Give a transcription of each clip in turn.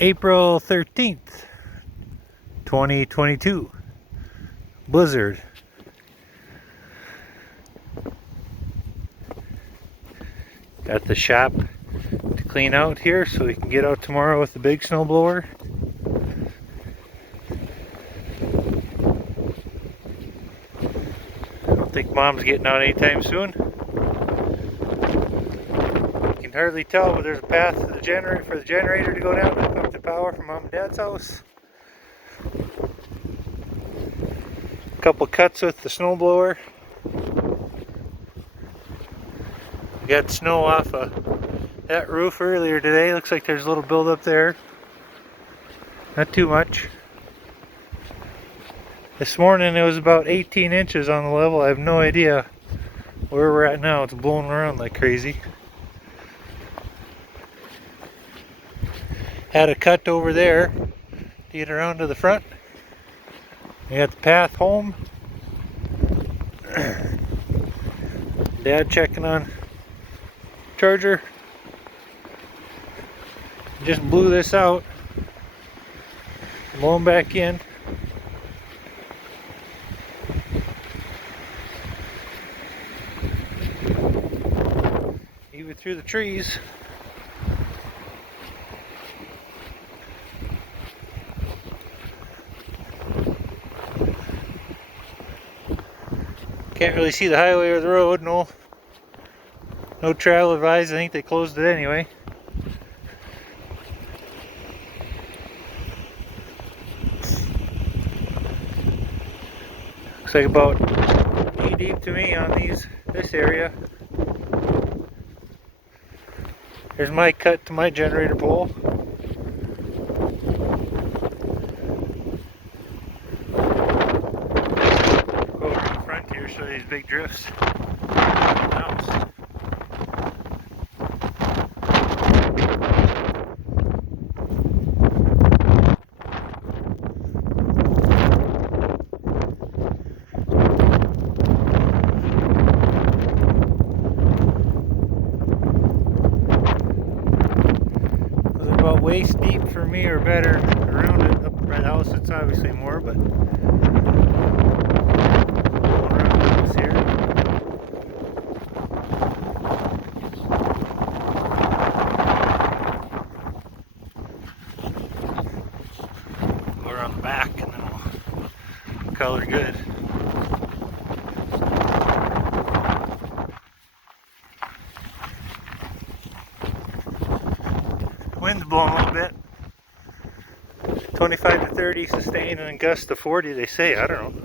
April 13th, 2022. Blizzard. Got the shop to clean out here so we can get out tomorrow with the big snow blower. I don't think Mom's getting out anytime soon. You can hardly tell, but there's a path to the generator to go down to hook up the power from Mom and Dad's house. A couple cuts with the snow blower. We got snow off of that roof earlier today. Looks like there's a little buildup there. Not too much. This morning it was about 18 inches on the level. I have no idea where we're at now. It's blowing around like crazy. Had a cut over there to get around to the front. We got the path home. Dad checking on charger. Just blew this out. Blow them back in. Even through the trees. Can't really see the highway or the road. No travel advised. I think they closed it anyway. Looks like about knee deep to me on this area. Here's my cut to my generator pole. Go over to the front here, show these big drifts. House. About waist deep for me or better around it. Up by the house it's obviously more, but around the house here. Go around the back and then we'll color good. Wind's blowing a little bit. 25 to 30 sustained and gusts to 40 they say. I don't know.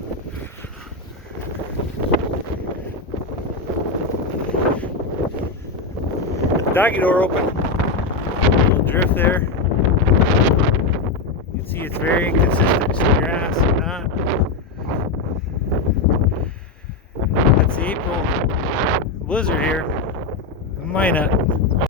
Doggy door open. A little drift there. You can see it's very inconsistent. See grass or not. That's the April blizzard here. Minot.